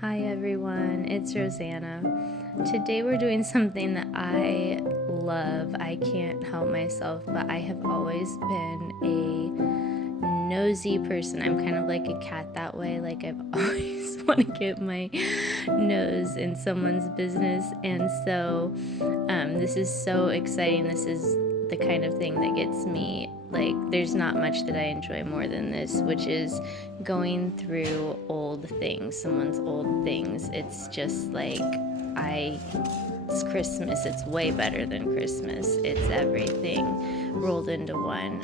Hi everyone, it's Rosanna. Today we're doing something that I love. I can't help myself, but I have always been a nosy person. I'm kind of like a cat that way. Like I've always want to get my nose in someone's business, and so this is so exciting. This is the kind of thing that gets me, like, there's not much that I enjoy more than this, which is going through old things, someone's old things. It's just like, it's Christmas. It's way better than Christmas. It's everything rolled into one.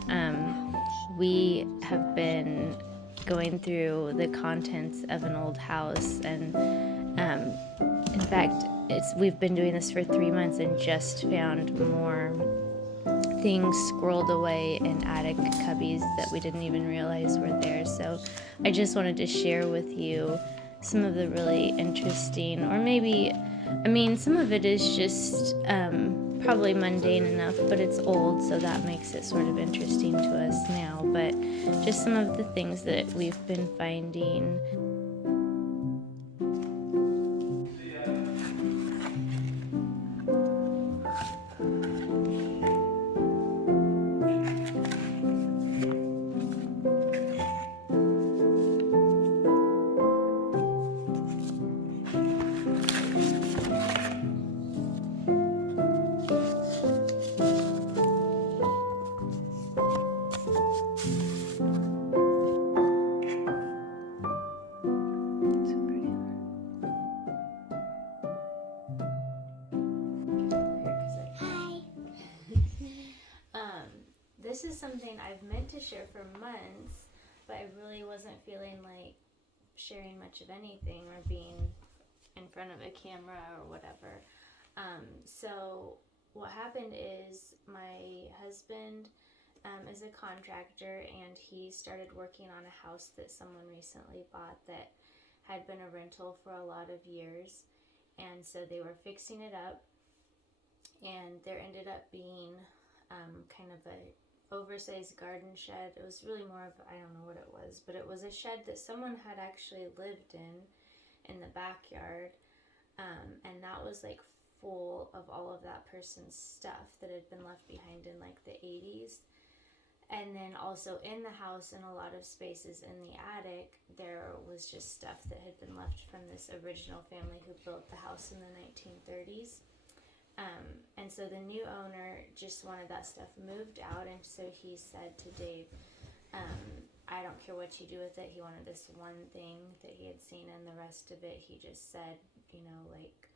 We have been going through the contents of an old house, and in fact, we've been doing this for 3 months and just found more things squirreled away in attic cubbies that we didn't even realize were there. So I just wanted to share with you some of the really interesting, or maybe, I mean, some of it is just probably mundane enough, but it's old, so that makes it sort of interesting to us now. But just some of the things that we've been finding. This is something I've meant to share for months, but I really wasn't feeling like sharing much of anything or being in front of a camera or whatever. So what happened is my husband is a contractor, and he started working on a house that someone recently bought that had been a rental for a lot of years. And so they were fixing it up, and there ended up being kind of a oversized garden shed. It was really more of, I don't know what it was, but it was a shed that someone had actually lived in the backyard, and that was like full of all of that person's stuff that had been left behind in like the 80s. And then also in the house, in a lot of spaces in the attic, there was just stuff that had been left from this original family who built the house in the 1930s. And so the new owner just wanted that stuff moved out, and so he said to Dave, I don't care what you do with it. He wanted this one thing that he had seen, and the rest of it, he just said, like,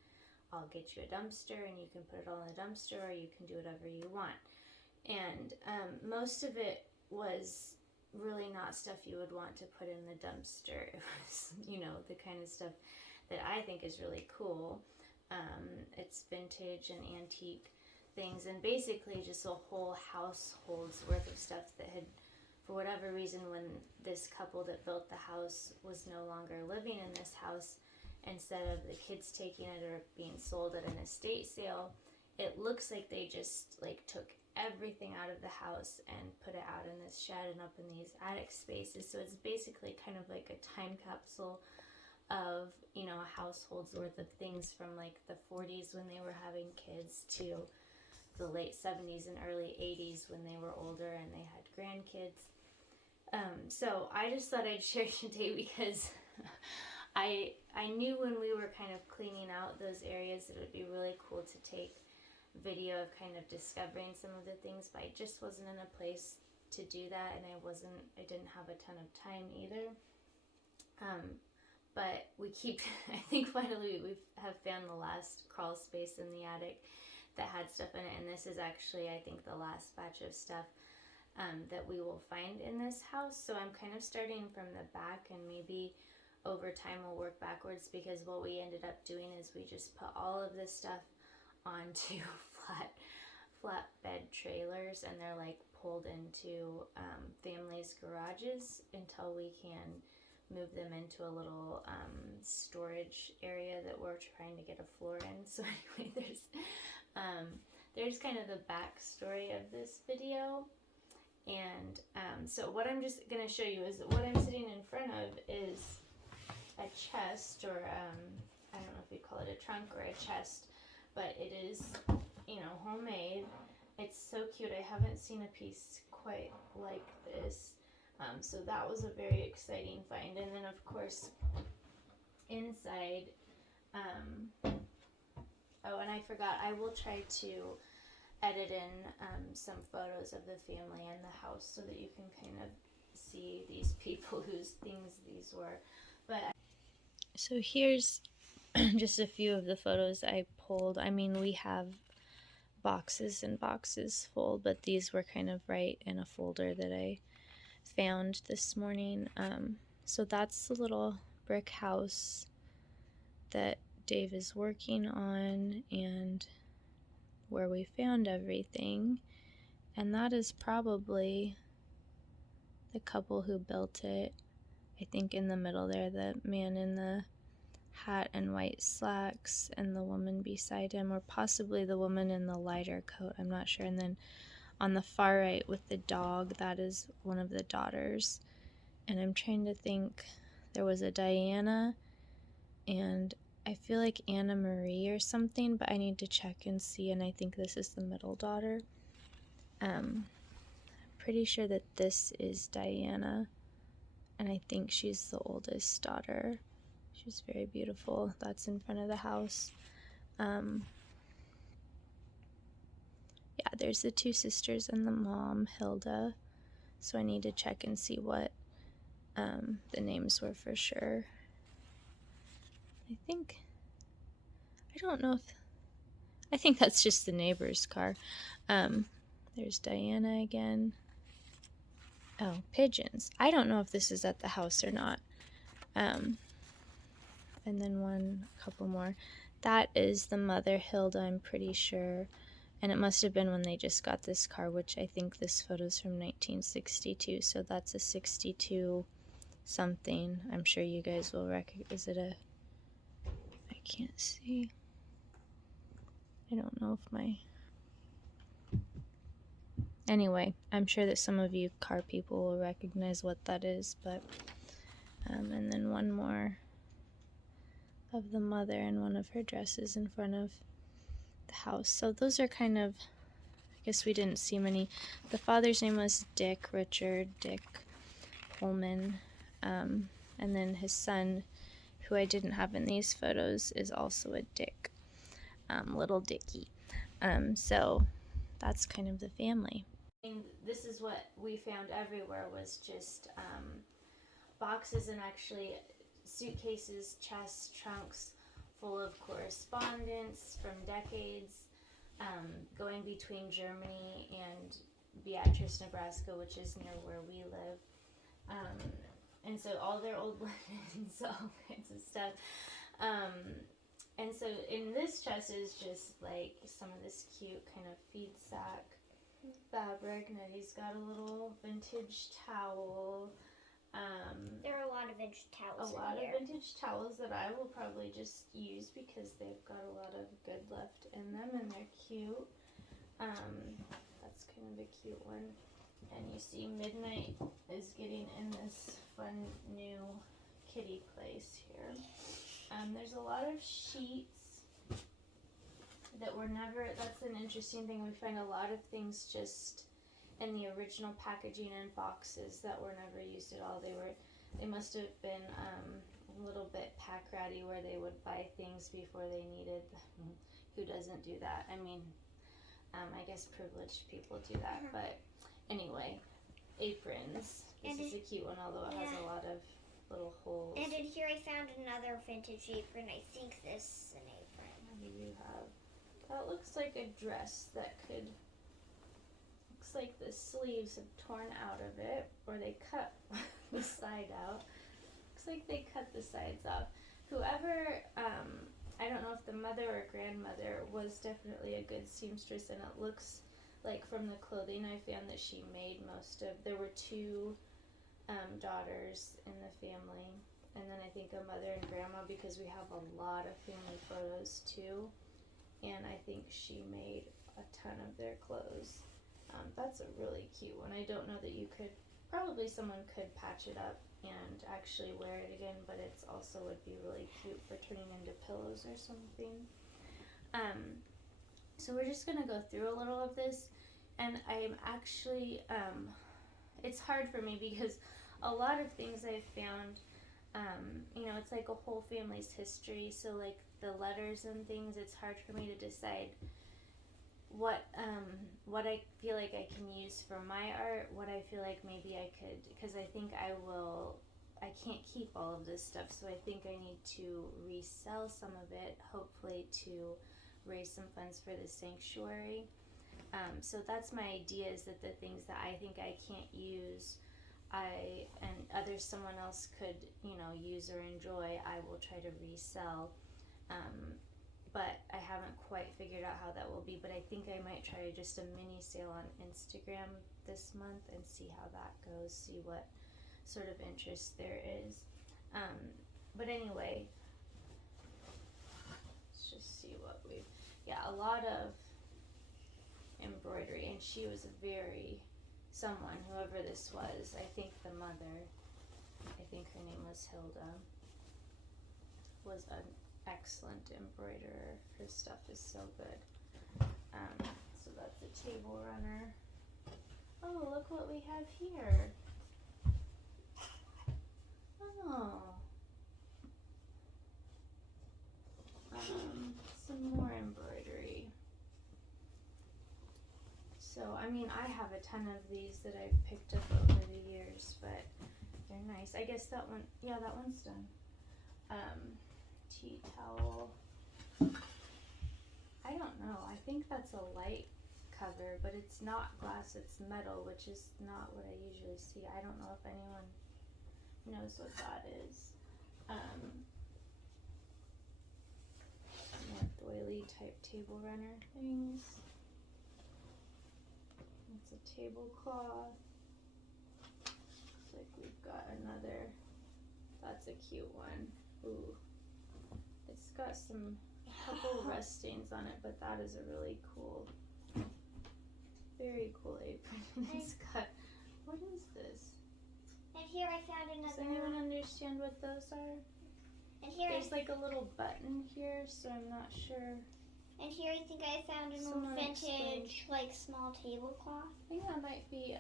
I'll get you a dumpster and you can put it all in the dumpster, or you can do whatever you want. And most of it was really not stuff you would want to put in the dumpster. It was, the kind of stuff that I think is really cool. It's vintage and antique things, and basically just a whole household's worth of stuff that had, for whatever reason, when this couple that built the house was no longer living in this house, instead of the kids taking it or being sold at an estate sale, it looks like they just like took everything out of the house and put it out in this shed and up in these attic spaces. So it's basically kind of like a time capsule of, a household's worth of things from like the 40s when they were having kids to the late 70s and early 80s when they were older and they had grandkids. So I just thought I'd share today because I knew when we were kind of cleaning out those areas that it would be really cool to take video of kind of discovering some of the things, but I just wasn't in a place to do that, and I didn't have a ton of time either. But we keep, I think finally we have found the last crawl space in the attic that had stuff in it, and this is actually, I think, the last batch of stuff that we will find in this house. So I'm kind of starting from the back, and maybe over time we'll work backwards, because what we ended up doing is we just put all of this stuff onto flatbed trailers, and they're like pulled into families' garages until we can move them into a little storage area that we're trying to get a floor in. So anyway, there's kind of the backstory of this video. And so what I'm just going to show you is that what I'm sitting in front of is a chest, or I don't know if you call it a trunk or a chest, but it is, homemade. It's so cute. I haven't seen a piece quite like this. So that was a very exciting find. And then, of course, inside, oh, and I forgot, I will try to edit in some photos of the family and the house so that you can kind of see these people whose things these were. But so here's just a few of the photos I pulled. I mean, we have boxes and boxes full, but these were kind of right in a folder that I found this morning. So that's the little brick house that Dave is working on and where we found everything. And that is probably the couple who built it. I think in the middle there, the man in the hat and white slacks and the woman beside him, or possibly the woman in the lighter coat, I'm not sure. And then on the far right with the dog, that is one of the daughters. And I'm trying to think, there was a Diana and I feel like Anna Marie or something, but I need to check and see, and I think this is the middle daughter. Pretty sure that this is Diana, and I think she's the oldest daughter. She's very beautiful. That's in front of the house. Yeah, there's the two sisters and the mom, Hilda. So I need to check and see what the names were for sure. I think that's just the neighbor's car. There's Diana again. Oh, pigeons. I don't know if this is at the house or not. And then a couple more. That is the mother, Hilda, I'm pretty sure. And it must have been when they just got this car, which I think this photo's from 1962. So that's a 62 something. I'm sure you guys will recognize. I can't see. I don't know if Anyway, I'm sure that some of you car people will recognize what that is, but, and then one more of the mother in one of her dresses in front of the house. So those are kind of, I guess we didn't see many. The father's name was Dick Coleman, and then his son, who I didn't have in these photos, is also a Dick, little Dickie. So that's kind of the family. This is what we found everywhere, was just boxes and actually suitcases, chests, trunks full of correspondence from decades, going between Germany and Beatrice, Nebraska, which is near where we live. And so all their old linens, all kinds of stuff. And so in this chest is just like some of this cute kind of feed sack fabric. Nettie's got a little vintage towel. There are a lot of vintage towels. A lot of vintage towels that I will probably just use because they've got a lot of good left in them and they're cute. That's kind of a cute one. And you see Midnight is getting in this fun new kitty place here. There's a lot of sheets that were never, that's an interesting thing. We find a lot of things just in the original packaging and boxes that were never used at all. They must have been a little bit pack ratty, where they would buy things before they needed them. Who doesn't do that? I mean, I guess privileged people do that, but anyway, aprons. This is a cute one, although it has a lot of little holes. And in here I found another vintage apron. I think this is an apron. What do you have? That looks like a dress that could, looks like the sleeves have torn out of it, or they cut the side out. Looks like they cut the sides off. Whoever, I don't know if the mother or grandmother, was definitely a good seamstress, and it looks like from the clothing I found that she made most of, there were two daughters in the family, and then I think a mother and grandma, because we have a lot of family photos too, and I think she made a ton of their clothes. That's a really cute one. I don't know that you could, probably someone could patch it up and actually wear it again, but it's also would be really cute for turning into pillows or something. So we're just gonna go through a little of this, and I'm actually it's hard for me because a lot of things I've found, it's like a whole family's history, so like the letters and things, it's hard for me to decide what I feel like I can use for my art, what I feel like maybe I could, because I think I can't keep all of this stuff, so I think I need to resell some of it, hopefully to raise some funds for the sanctuary. So that's my idea, is that the things that I think I can't use, someone else could, use or enjoy, I will try to resell. But I haven't quite figured out how that will be, but I think I might try just a mini sale on Instagram this month and see how that goes, see what sort of interest there is. But anyway, let's just see what a lot of embroidery, and she was whoever this was, I think the mother, I think her name was Hilda, was an excellent embroiderer. Her stuff is so good. So that's a table runner. Oh, look what we have here. Oh. Some more embroidery. So, I have a ton of these that I've picked up over the years, but they're nice. I guess that one's done. Tea towel. I don't know. I think that's a light cover, but it's not glass, it's metal, which is not what I usually see. I don't know if anyone knows what that is. More doily type table runner things. It's a tablecloth. Looks like we've got another. That's a cute one. Ooh. It's got a couple rust stains on it, but that is a really cool, very cool apron. It's got, what is this? And here I found another. Does anyone understand what those are? And here there's like a little button here, so I'm not sure. And here I think I found an old vintage, like, small tablecloth. I think that might be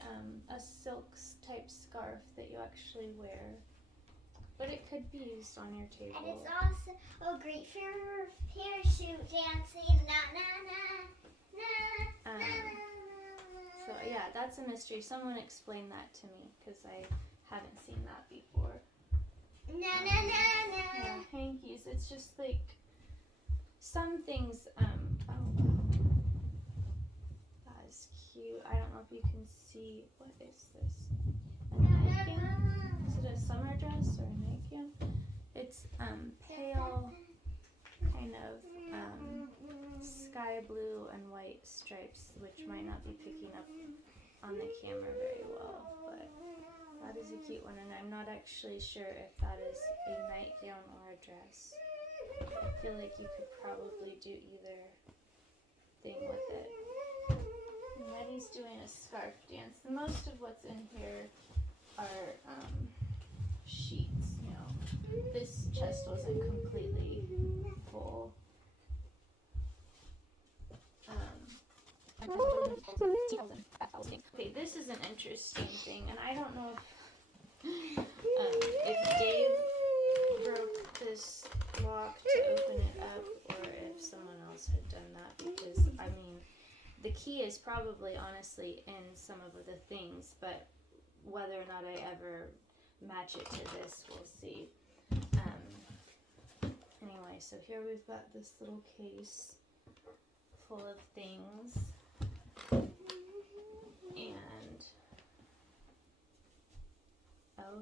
a silk type scarf that you actually wear. But it could be used on your table. And it's also great for parachute dancing. Na na na na na. So yeah, that's a mystery. Someone explain that to me, because I haven't seen that before. Na na na na. Yeah, hankies. It's just like some things. That is cute. I don't know if you can see. What is this? A nightgown? Is it a summer dress or a nightgown? It's pale, kind of sky blue and white stripes, which might not be picking up on the camera very well, but that is a cute one, and I'm not actually sure if that is a nightgown or a dress. I feel like you could probably do either thing with it. And Eddie's doing a scarf dance. Most of what's in here are sheets, This chest wasn't completely full. Okay, this is an interesting thing, and I don't know if Dave broke this lock to open it up, or if someone else had done that, because, the key is probably, honestly, in some of the things, but whether or not I ever match it to this, we'll see. Anyway, so here we've got this little case full of things, and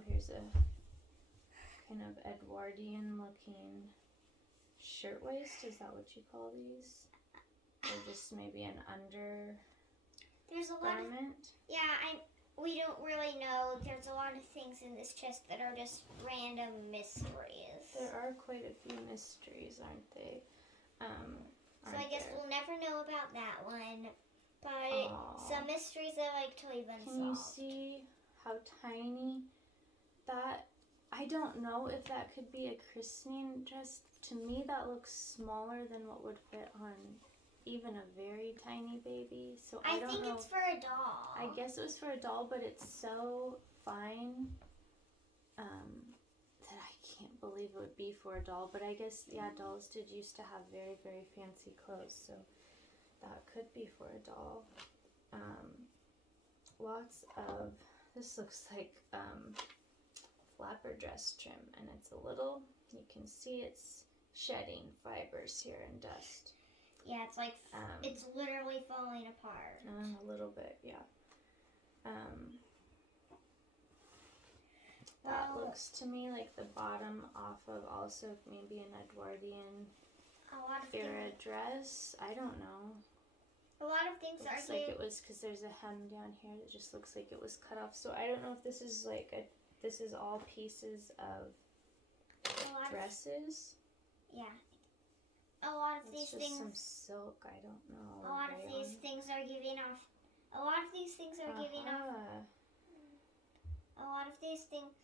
here's a kind of Edwardian looking shirtwaist. Is that what you call these? Or just maybe an under There's a lot garment? We don't really know. There's a lot of things in this chest that are just random mysteries. There are quite a few mysteries, aren't they? So I guess we'll never know about that one. But some mysteries I like to leave unsolved. Can you see how tiny that, I don't know if that could be a christening dress. To me, that looks smaller than what would fit on even a very tiny baby. So I don't know. I think it's for a doll. I guess it was for a doll, but it's so fine that I can't believe it would be for a doll. But I guess, yeah, dolls did used to have very, very fancy clothes, so that could be for a doll. Lots of, this looks like flapper dress trim, and it's a little, you can see it's shedding fibers here and dust. Yeah, it's like, it's literally falling apart. A little bit, yeah. That looks to me like the bottom off of also maybe an Edwardian era dress. I don't know. A lot of things looks like it was, because there's a hem down here that just looks like it was cut off. So I don't know if this is like this is all pieces of dresses. Yeah. A lot of these just things. Some silk. I don't know. A lot of these things are giving off. A lot of these things are giving off. A lot of these things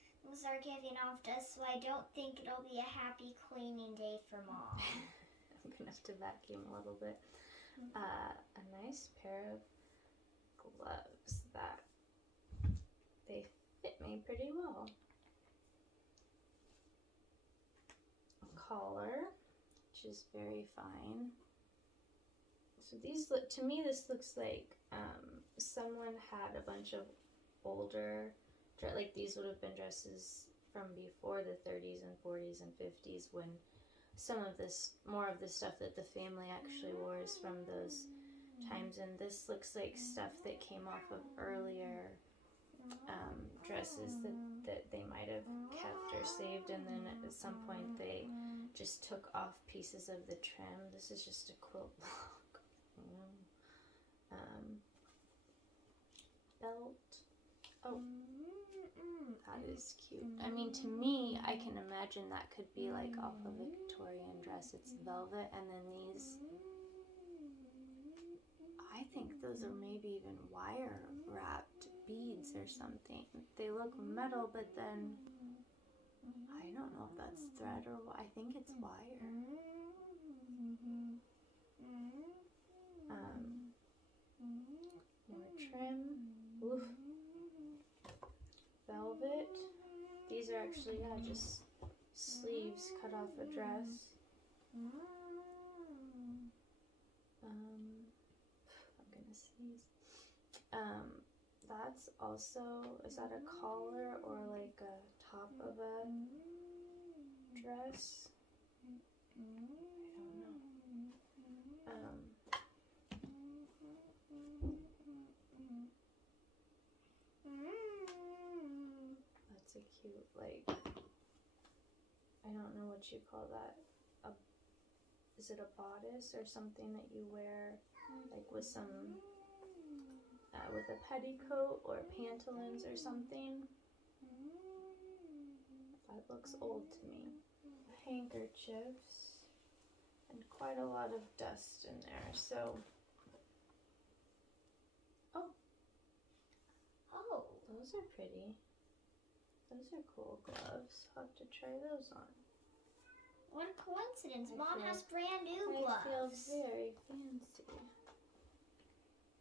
are giving off dust, so I don't think it'll be a happy cleaning day for Mom. I'm gonna have to vacuum a little bit. A nice pair of gloves that they fit me pretty well. A collar, which is very fine. So these look, to me this looks like someone had a bunch of older, like these would have been dresses from before the 30s and 40s and 50s, when some of this, more of the stuff that the family actually wore is from those times. And this looks like stuff that came off of earlier dresses that they might have kept or saved, and then at some point they just took off pieces of the trim. This is just a quilt block. Belt. Oh, that is cute. I mean, to me, I can imagine that could be like off a Victorian dress. It's velvet, and then these, I think those are maybe even wire wrapped beads or something. They look metal, but then I don't know if that's thread or what. I think it's wire. More trim. Oof. Velvet. These are actually, yeah, just sleeves cut off a dress. I'm gonna sneeze. That's also, is that a collar or like a top of a dress? I don't know. That's a cute, like, I don't know what you call that. Is it a bodice or something that you wear like with some, with a petticoat or pantaloons or something? That looks old to me. Handkerchiefs and quite a lot of dust in there. So, oh, those are pretty. Those are cool gloves. I'll have to try those on. What a coincidence. Mom has brand new gloves. I feel very fancy.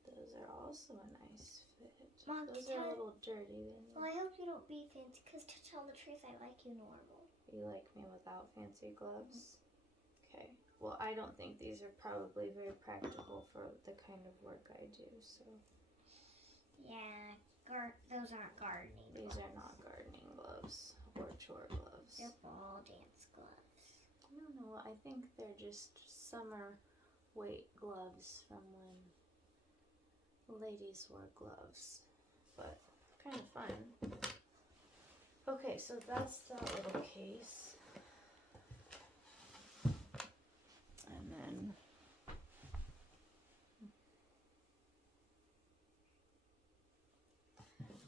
Those are also a nice fit. Mom, those are a little dirty. Well, I hope you don't be fancy, because to tell the truth, I like you normal. You like me without fancy gloves? Okay. Well, I don't think these are probably very practical for the kind of work I do, so. Yeah, those aren't gardening gloves. These are not gardening gloves or chore gloves. They're ball dance gloves. I don't know. I think they're just summer weight gloves from when ladies wore gloves, but kind of fun. Okay, so that's that little case. And then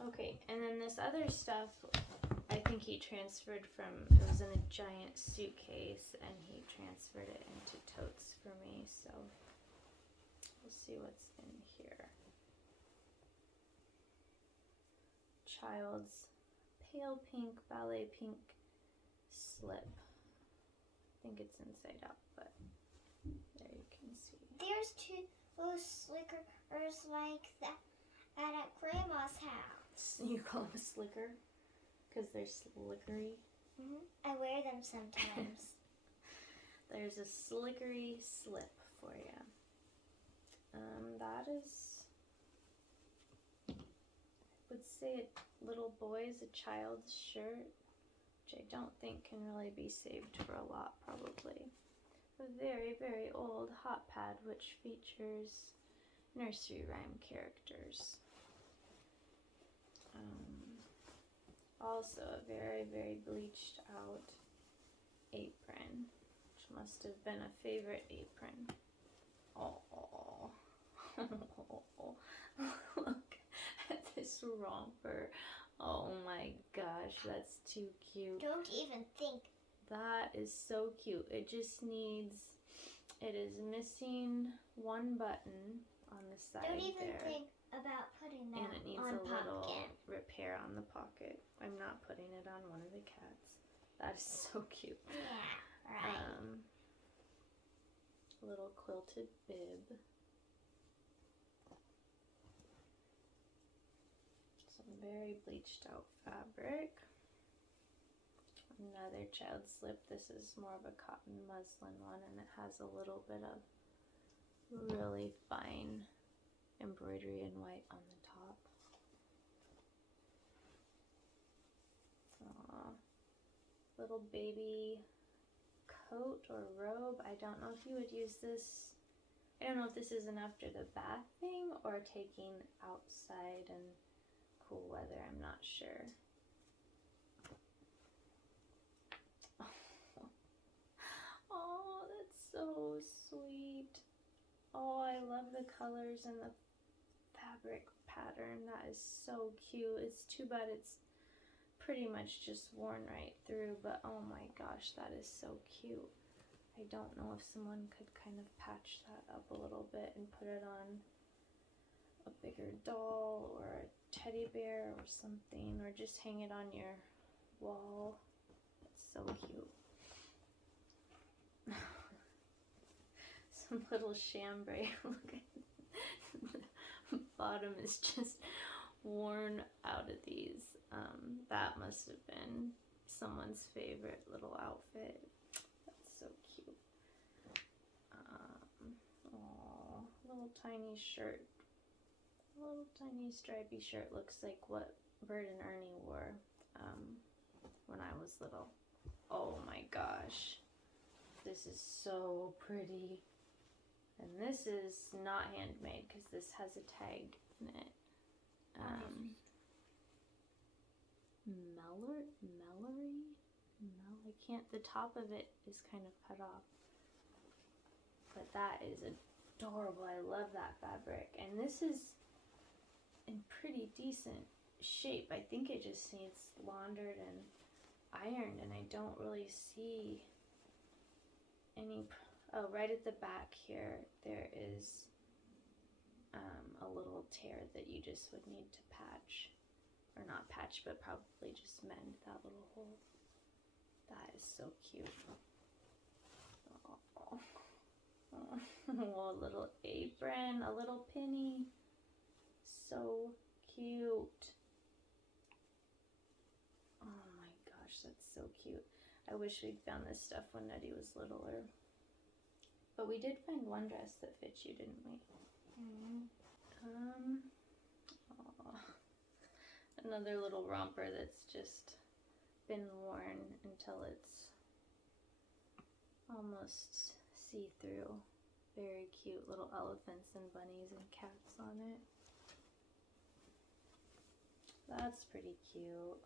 okay, and then this other stuff, I think he transferred from, it was in a giant suitcase, and he transferred it into totes for me, so we'll see what's in here. Child's pale pink, ballet pink slip. I think it's inside out, but there you can see. There's two little slickers like that at Grandma's house. You call them a slicker? Because they're slickery? I wear them sometimes. There's a slickery slip for you. That is, I would say a little boy's, a child's shirt, which I don't think can really be saved for a lot, probably. A very, very old hot pad, which features nursery rhyme characters. Also a very, very bleached out apron, which must have been a favorite apron. Oh, look at this romper. Oh my gosh, that's too cute. Don't even think. That is so cute. It just needs, it is missing one button on the side there. Don't even think about putting that on And it needs a little repair on the pocket. I'm not putting it on one of the cats. That is so cute. Yeah, right. Little quilted bib. Some very bleached out fabric. Another child slip. This is more of a cotton muslin one, and it has a little bit of really fine embroidery in white on the top. Little baby coat or robe. I don't know if you would use this. I don't know if this is an after the bath thing or taking outside and cool weather. I'm not sure. Oh, that's so sweet. Oh, I love the colors and the fabric pattern. That is so cute. It's too bad it's pretty much just worn right through, but oh my gosh, that is so cute. I don't know if someone could kind of patch that up a little bit and put it on a bigger doll or a teddy bear or something, or just hang it on your wall. It's so cute. Some little chambray. Look at the bottom is just worn out of these. That must have been someone's favorite little outfit. That's so cute. Oh, little tiny shirt. A little tiny stripy shirt. Looks like what Bert and Ernie wore when I was little. Oh my gosh. This is so pretty. And this is not handmade because this has a tag in it. I can't, the top of it is kind of cut off. But that is adorable. I love that fabric. And this is in pretty decent shape. I think it just needs laundered and ironed, and I don't really see any. Oh, right at the back here, there is a little tear that you just would need to patch. Or not patch, but probably just mend that little hole. That is so cute. Oh. Oh, a little apron, a little penny. So cute. Oh my gosh, that's so cute. I wish we'd found this stuff when Nutty was littler. But we did find one dress that fits you, didn't we? Another little romper that's just been worn until it's almost see-through. Very cute little elephants and bunnies and cats on it. That's pretty cute.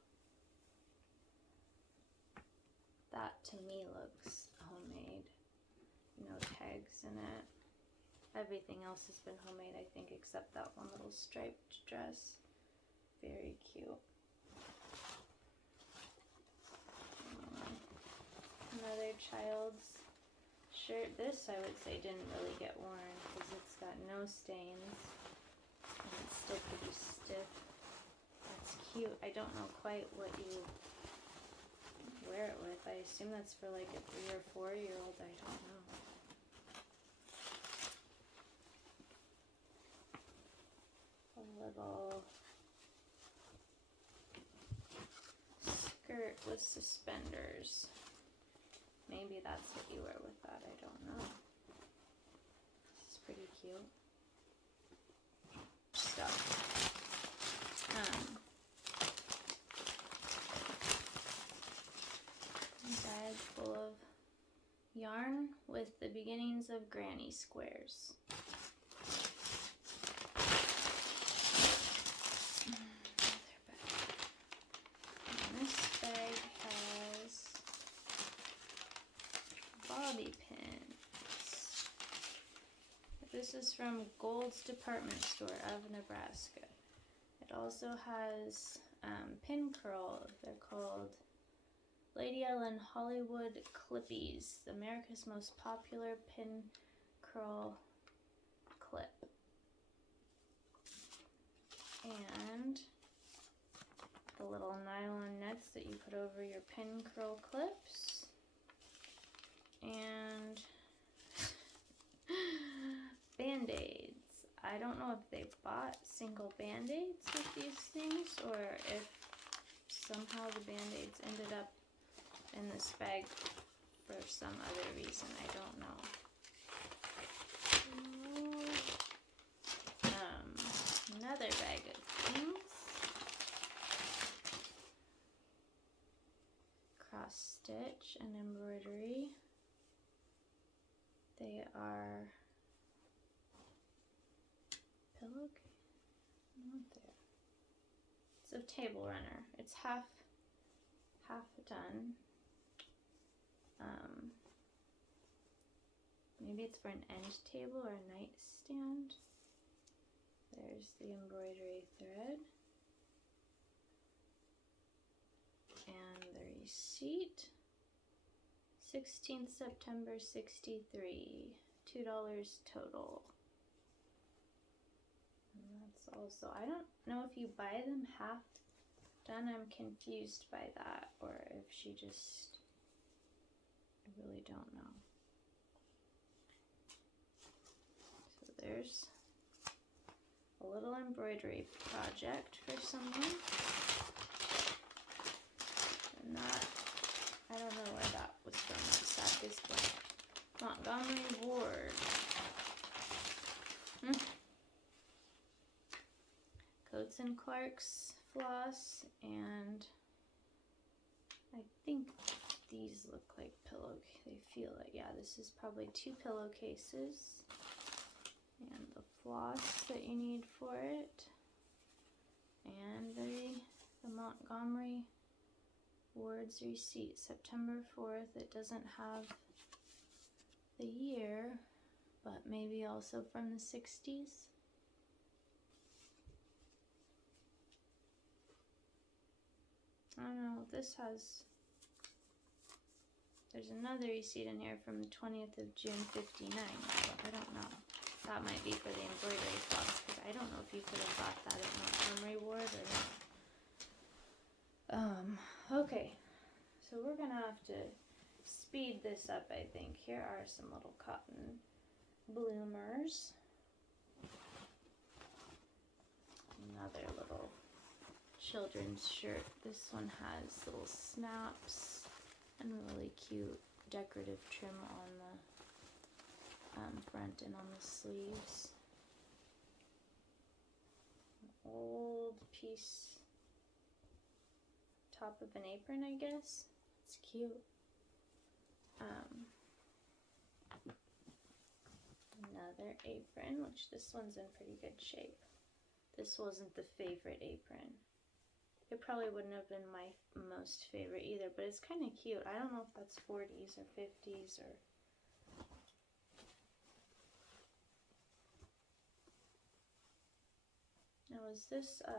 That to me looks homemade. No tags in it. Everything else has been homemade, I think, except that one little striped dress. Very cute. Another child's shirt. This, I would say, didn't really get worn because it's got no stains. And it's still pretty stiff. That's cute. I don't know quite what you wear it with. I assume that's for like a 3 or 4-year-old. I don't know. A little skirt with suspenders. Maybe that's what you wear with that. I don't know. This is pretty cute. Stuff. Bag full of yarn with the beginnings of granny squares. And this bag has bobby pins. This is from Gold's Department Store of Nebraska. It also has pin curl. They're called Lady Ellen Hollywood Clippies, America's most popular pin curl clip. And the little nylon nets that you put over your pin curl clips. And Band-Aids. I don't know if they bought single Band-Aids with these things or if somehow the Band-Aids ended up in this bag for some other reason. I don't know. Another bag of things. Cross stitch and embroidery. They are pillowcase. Not there. It's a table runner. It's half done. Maybe it's for an end table or a nightstand. There's the embroidery thread. And the receipt. 16th September 63. $2 total. And that's also, I don't know if you buy them half done. I'm confused by that, or if she just, I really don't know. So there's a little embroidery project for someone. And that, I don't know where that was from. That sack is blank. Montgomery Ward. Coats and Clark's floss, and I think these look like they feel like, yeah, this is probably 2 pillowcases, and the floss that you need for it, and the Montgomery Ward's receipt, September 4th. It doesn't have the year, but maybe also from the 60s. I don't know, this has, there's another receipt in here from the 20th of June 59, but I don't know. That might be for the embroidery floss, because I don't know if you could have bought that at Montgomery Ward or not. Okay, so we're gonna have to speed this up, I think. Here are some little cotton bloomers. Another little children's shirt. This one has little snaps and really cute decorative trim on the front and on the sleeves. An old piece, top of an apron, I guess. It's cute. Another apron, which this one's in pretty good shape. This wasn't the favorite apron. It probably wouldn't have been my most favorite either, but it's kind of cute. I don't know if that's 40s or 50s or... Now is this, I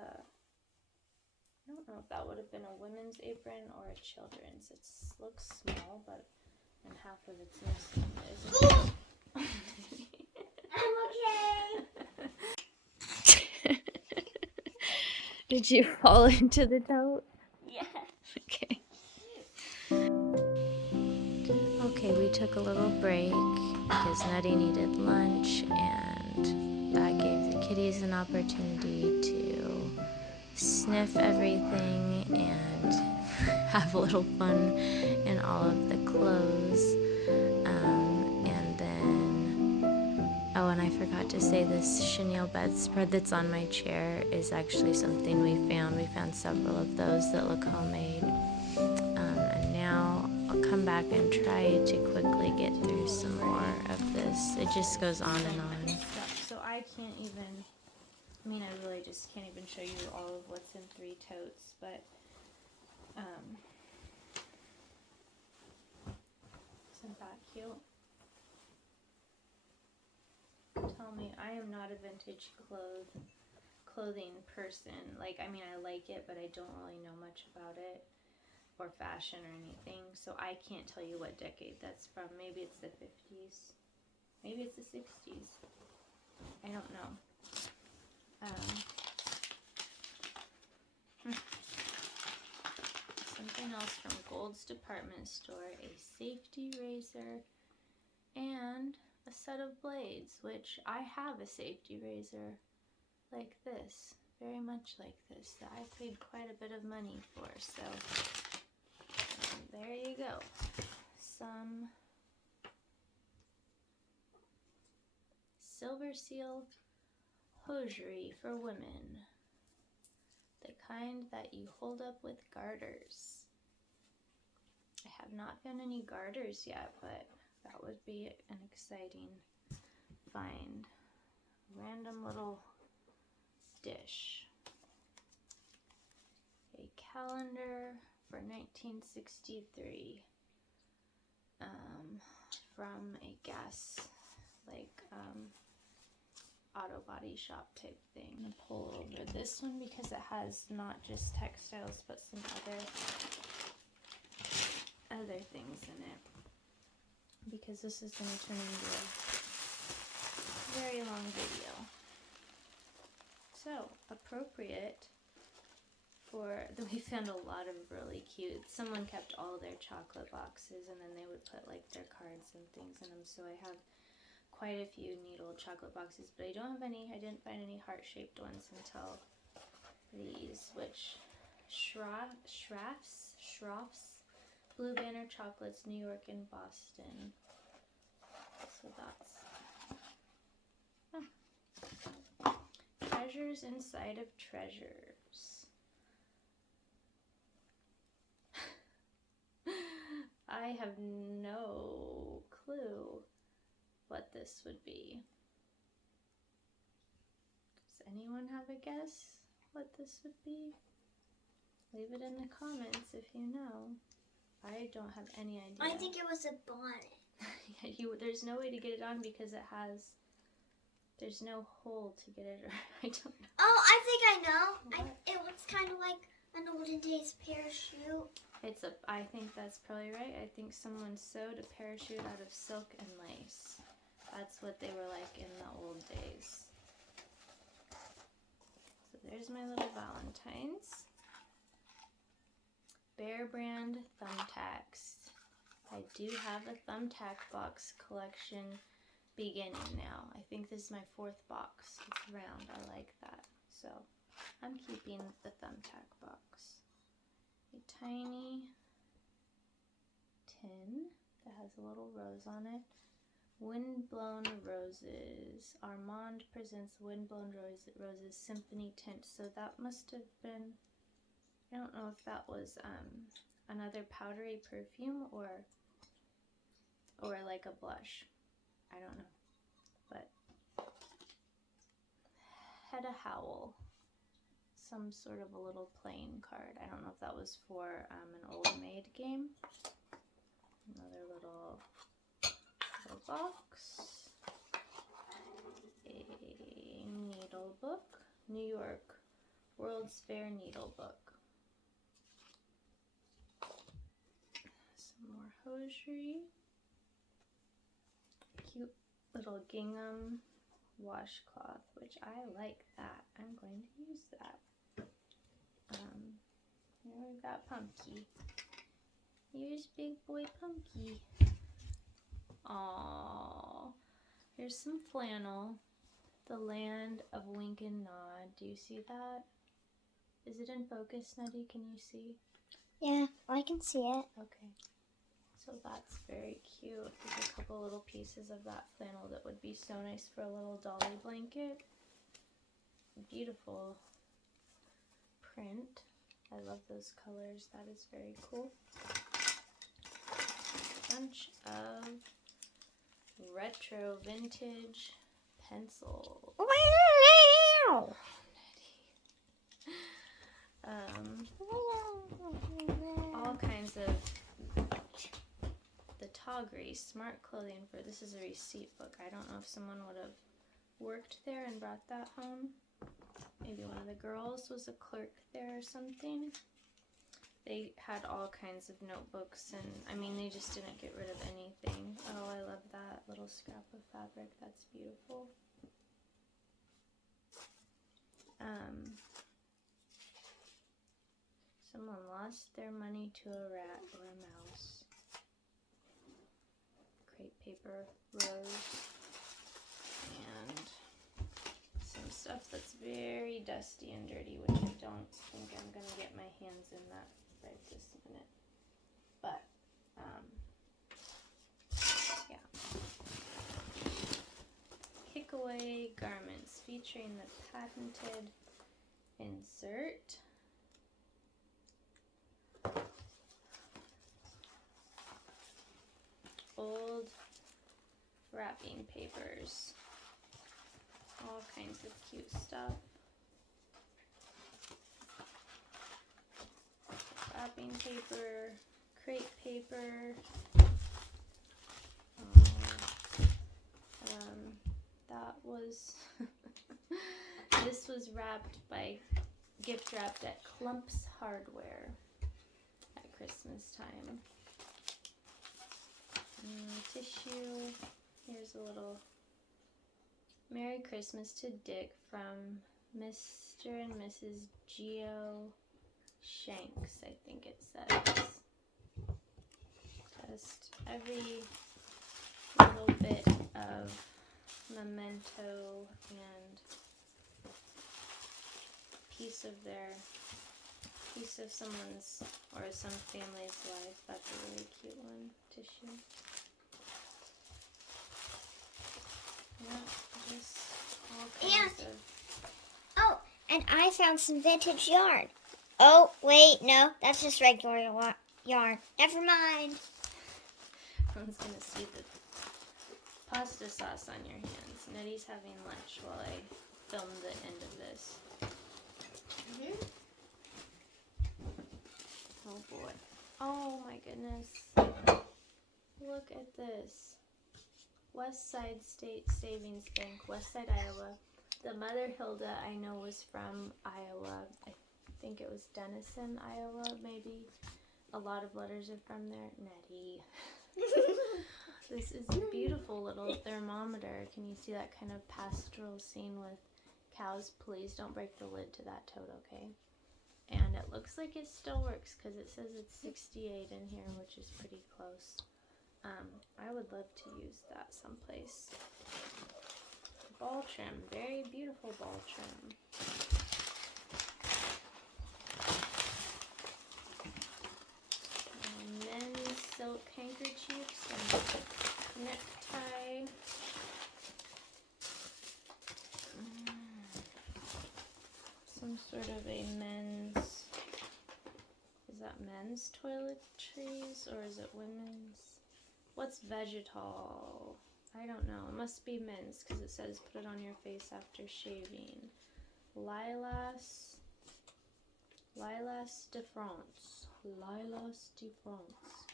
don't know if that would have been a women's apron or a children's. It looks small, but, and half of it's missing. I'm okay. Did you fall into the tote? Yeah. Okay. Okay, we took a little break because Nutty needed lunch, and that gave the kitties an opportunity to sniff everything and have a little fun in all of the clothes. And then, oh, and I forgot to say, this chenille bedspread that's on my chair is actually something we found. We found several of those that look homemade. And now I'll come back and try to quickly get through some more of this. It just goes on and on. So I can't even, I mean, I really just can't even show you all of what's in 3 totes, but isn't that cute? Tell me, I am not a vintage clothing person. Like, I mean, I like it, but I don't really know much about it or fashion or anything, so I can't tell you what decade that's from. Maybe it's the 50s, maybe it's the 60s, I don't know. Something else from Gold's department store, a safety razor and a set of blades, which I have a safety razor like this, very much like this, that I paid quite a bit of money for, so there you go. Some Silver Seal hosiery for women, the kind that you hold up with garters. I have not found any garters yet, but that would be an exciting find. Random little dish. A calendar for 1963 from a gas, auto body shop type thing. I'm gonna pull over this one because it has not just textiles but some other things in it, because this is going to turn into a very long video. So, appropriate for, we found a lot of really cute, someone kept all their chocolate boxes and then they would put like their cards and things in them, so I have quite a few neat old chocolate boxes, but I didn't find any heart-shaped ones until these, which Schroff's Blue Banner Chocolates, New York and Boston. So that's treasures inside of treasures. I have no clue what this would be. Does anyone have a guess what this would be? Leave it in the comments if you know. I don't have any idea. I think it was a bonnet. There's no way to get it on because there's no hole to get it. I don't know. Oh, I think I know. It looks kind of like an olden days parachute. I think that's probably right. I think someone sewed a parachute out of silk and lace. That's what they were like in the old days. So there's my little Valentine's. Bear Brand thumbtacks. I do have a thumbtack box collection beginning now. I think this is my 4th box. It's round. I like that. So I'm keeping the thumbtack box. A tiny tin that has a little rose on it. Windblown Roses. Armand presents Windblown Roses Symphony Tint. So that must have been, I don't know if that was another powdery perfume or like a blush. I don't know. But Hedda Howell. Some sort of a little playing card. I don't know if that was for an old maid game. Another little box. A needle book. New York World's Fair needle book. Some more hosiery. Cute little gingham washcloth, which I like that. I'm going to use that. Here we've got Pumpky. Here's big boy Pumpky. Aww. Here's some flannel. The land of wink and nod. Do you see that? Is it in focus, Nettie? Can you see? Yeah, I can see it. Okay. So that's very cute. There's a couple little pieces of that flannel that would be so nice for a little dolly blanket. Beautiful print. I love those colors. That is very cool. Bunch of retro vintage pencils. Wow! All kinds of the Toggery Smart Clothing for, this is a receipt book. I don't know if someone would have worked there and brought that home. Maybe one of the girls was a clerk there or something. They had all kinds of notebooks, and I mean, they just didn't get rid of anything. Oh, I love that little scrap of fabric. That's beautiful. Someone lost their money to a rat or a mouse. Crepe paper rose. And some stuff that's very dusty and dirty, which I don't think I'm going to get my hands in that right this minute. But, yeah. Kickaway garments featuring the patented insert. Old wrapping papers. All kinds of cute stuff. Wrapping paper, crepe paper. That was, this was wrapped gift wrapped at Clump's Hardware at Christmas time. Tissue. Here's a little Merry Christmas to Dick from Mr. and Mrs. Geo Shanks, I think it says. Just every little bit of memento and piece of someone's or some family's life. That's a really cute one. Tissue. Yeah, just all kinds of. Oh, and I found some vintage yarn. Oh, wait, no, that's just regular yarn. Never mind. Everyone's gonna see the pasta sauce on your hands. Nettie's having lunch while I film the end of this. Oh boy. Oh my goodness. Look at this. West Side State Savings Bank, Westside, Iowa. The mother, Hilda, I know was from Iowa. I think it was Denison, Iowa, maybe. A lot of letters are from there. Nettie. This is a beautiful little thermometer. Can you see that kind of pastoral scene with cows? Please don't break the lid to that tote, okay? And it looks like it still works because it says it's 68 in here, which is pretty close. I would love to use that someplace. Ball trim, very beautiful ball trim. Men's silk handkerchiefs and necktie. Some sort of a men's, is that men's toiletries or is it women's? What's vegetal? I don't know. It must be men's because it says put it on your face after shaving. Lilas de France. Lilas de France.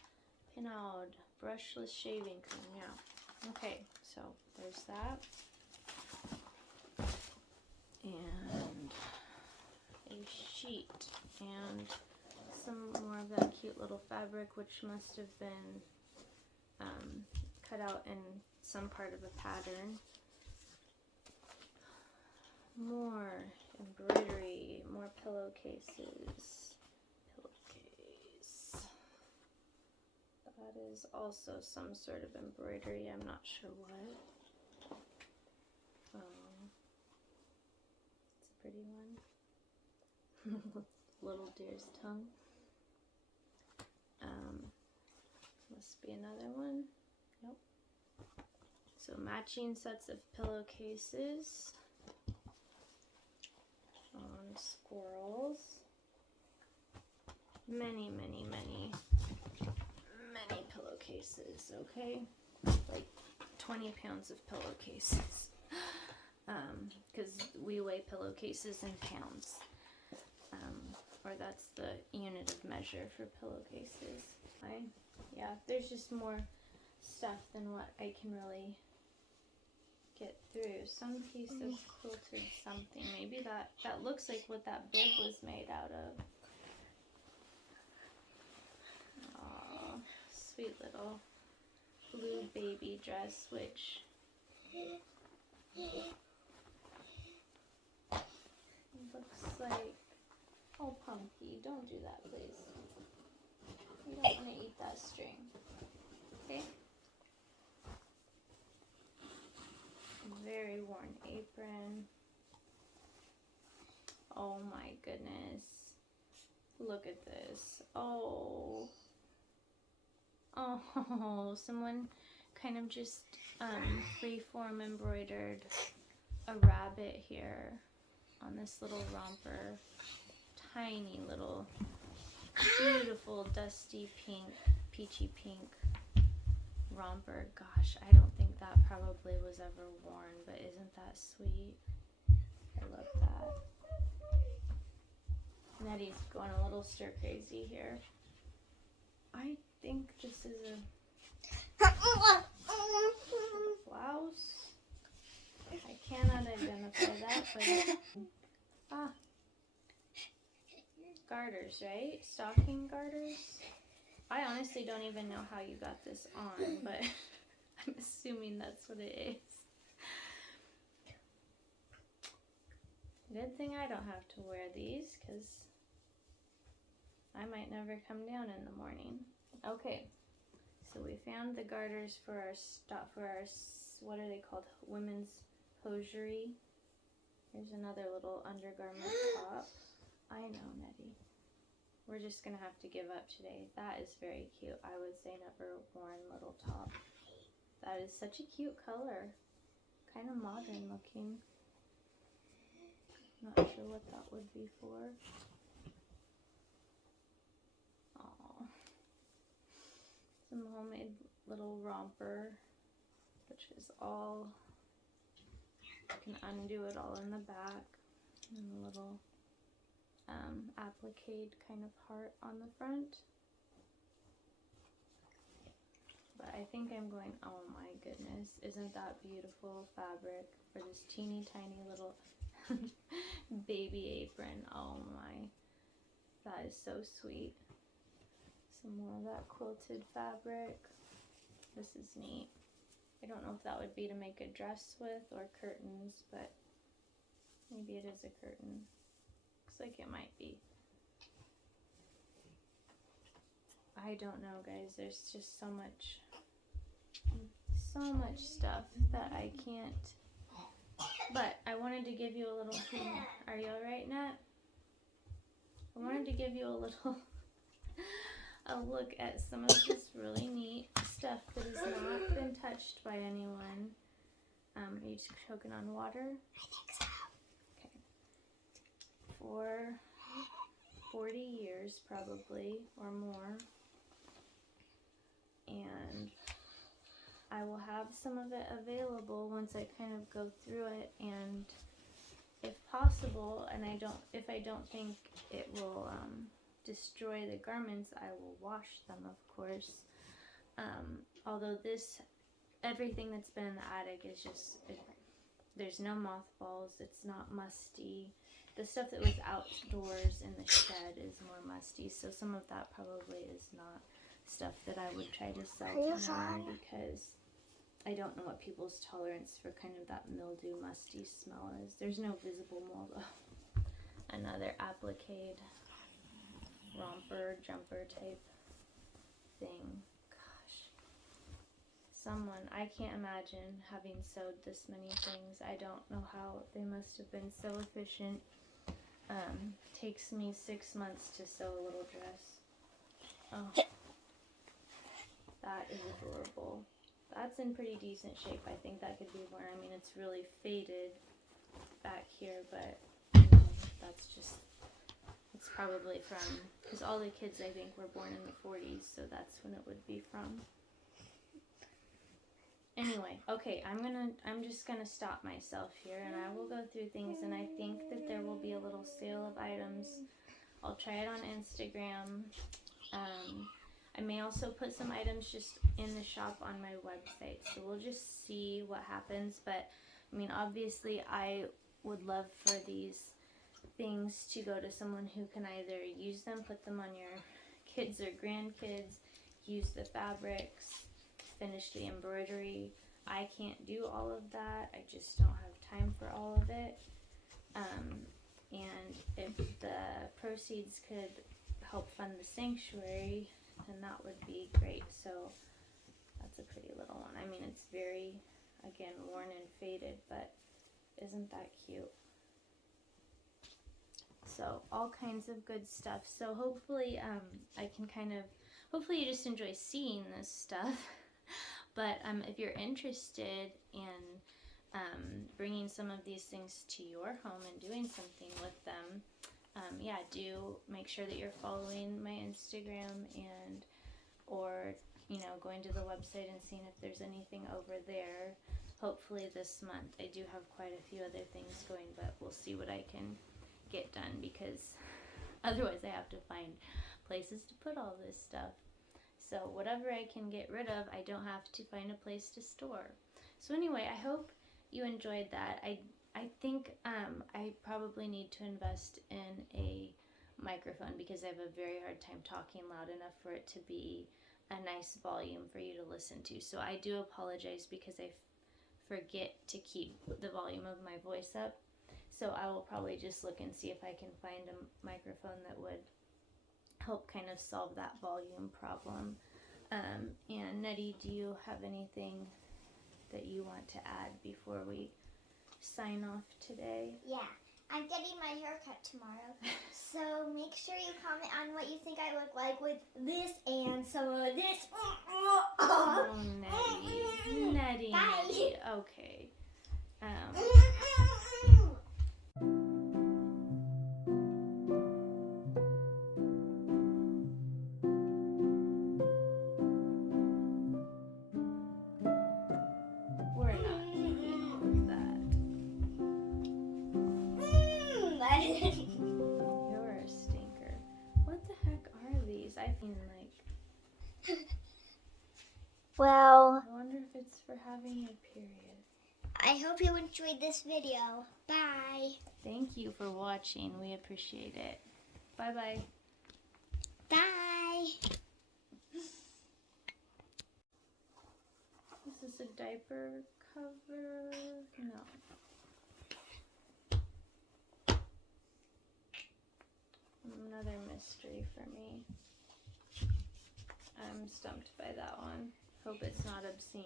Pinaud. Brushless shaving cream. Yeah. Okay, so there's that. And a sheet. And some more of that cute little fabric, which must have been cut out in some part of a pattern. More Embroidery, more pillowcases. Pillowcase. That is also some sort of embroidery. I'm not sure what. It's a pretty one. Little deer's tongue. Must be another one. Nope. So matching sets of pillowcases on squirrels. Many pillowcases, okay? Like 20 pounds of pillowcases. Because we weigh pillowcases in pounds. Or that's the unit of measure for pillowcases. Yeah, there's just more stuff than what I can really get through. Some piece of quilted something. Maybe that looks like what that bib was made out of. Aww, sweet little blue baby dress, which looks like, oh Punky, don't do that please. You don't want to eat that string, okay? Very worn apron. Oh my goodness. Look at this. Oh, someone kind of just freeform embroidered a rabbit here on this little romper. Tiny little, beautiful, dusty pink, peachy pink romper. Gosh, I don't think that probably was ever worn, but isn't that sweet? I love that. Nettie's going a little stir crazy here. I think this is a blouse. I cannot identify that, but garters, right? Stocking garters. I honestly don't even know how you got this on, but I'm assuming that's what it is. Good thing I don't have to wear these, because I might never come down in the morning. Okay, so we found the garters for our stuff, for our, what are they called? Women's hosiery. Here's another little undergarment top. I know, Nettie. We're just gonna have to give up today. That is very cute. I would say never worn little top. That is such a cute color. Kind of modern looking. Not sure what that would be for. Aww. Some homemade little romper, which is all, you can undo it all in the back. And a little applique kind of heart on the front. But I think I'm going, oh my goodness, isn't that beautiful fabric for this teeny tiny little baby apron? Oh my, that is so sweet. Some more of that quilted fabric. This is neat. I don't know if that would be to make a dress with or curtains, but maybe it is a curtain. Looks like it might be. I don't know, guys. There's just so much stuff that I can't. But I wanted to give you a little. Are you all right, Nat? I wanted to give you a little a look at some of this really neat stuff that has not been touched by anyone. Are you just choking on water? I think so. Okay. For 40 years probably or more. And I will have some of it available once I kind of go through it, and if possible, and if I don't think it will destroy the garments, I will wash them, of course. Although everything that's been in the attic is just, there's no mothballs, it's not musty. The stuff that was outdoors in the shed is more musty, so some of that probably is not stuff that I would try to sell anymore, because I don't know what people's tolerance for kind of that mildew, musty smell is. There's no visible mold. Oh, another applique romper jumper type thing. Gosh, I can't imagine having sewed this many things. I don't know how they must have been so efficient. Takes me 6 months to sew a little dress. Oh, that is adorable. That's in pretty decent shape. I think that could be worn. I mean, it's really faded back here, but that's just, it's probably from, because all the kids I think were born in the 40s, so that's when it would be from. Anyway, okay, I'm just gonna stop myself here, and I will go through things, and I think that there will be a little sale of items. I'll try it on Instagram. I may also put some items just in the shop on my website, so we'll just see what happens. But I mean, obviously I would love for these things to go to someone who can either use them, put them on your kids or grandkids, use the fabrics, finish the embroidery. I can't do all of that. I just don't have time for all of it. And if the proceeds could help fund the sanctuary, then that would be great. So that's a pretty little one. I mean, it's very, again, worn and faded, but isn't that cute? So all kinds of good stuff. So hopefully I can hopefully you just enjoy seeing this stuff. But if you're interested in bringing some of these things to your home and doing something with them, yeah, do make sure that you're following my Instagram or going to the website and seeing if there's anything over there. Hopefully this month. I do have quite a few other things going, but we'll see what I can get done, because otherwise I have to find places to put all this stuff. So whatever I can get rid of, I don't have to find a place to store. So anyway, I hope you enjoyed that. I think I probably need to invest in a microphone, because I have a very hard time talking loud enough for it to be a nice volume for you to listen to. So I do apologize, because I forget to keep the volume of my voice up. So I will probably just look and see if I can find a microphone that would help kind of solve that volume problem. And Nettie, do you have anything that you want to add before we sign off today? Yeah, I'm getting my hair cut tomorrow, so make sure you comment on what you think I look like with this and some of this. Oh, Nettie. Bye. Nettie. Okay. We're not keeping all of that. You're a stinker. What the heck are these? I feel like... Well, I wonder if it's for having your period. I hope you enjoyed this video. Bye. Thank you for watching. We appreciate it. Bye-bye. Bye. This is a diaper cover. No. Another mystery for me. I'm stumped by that one. Hope it's not obscene.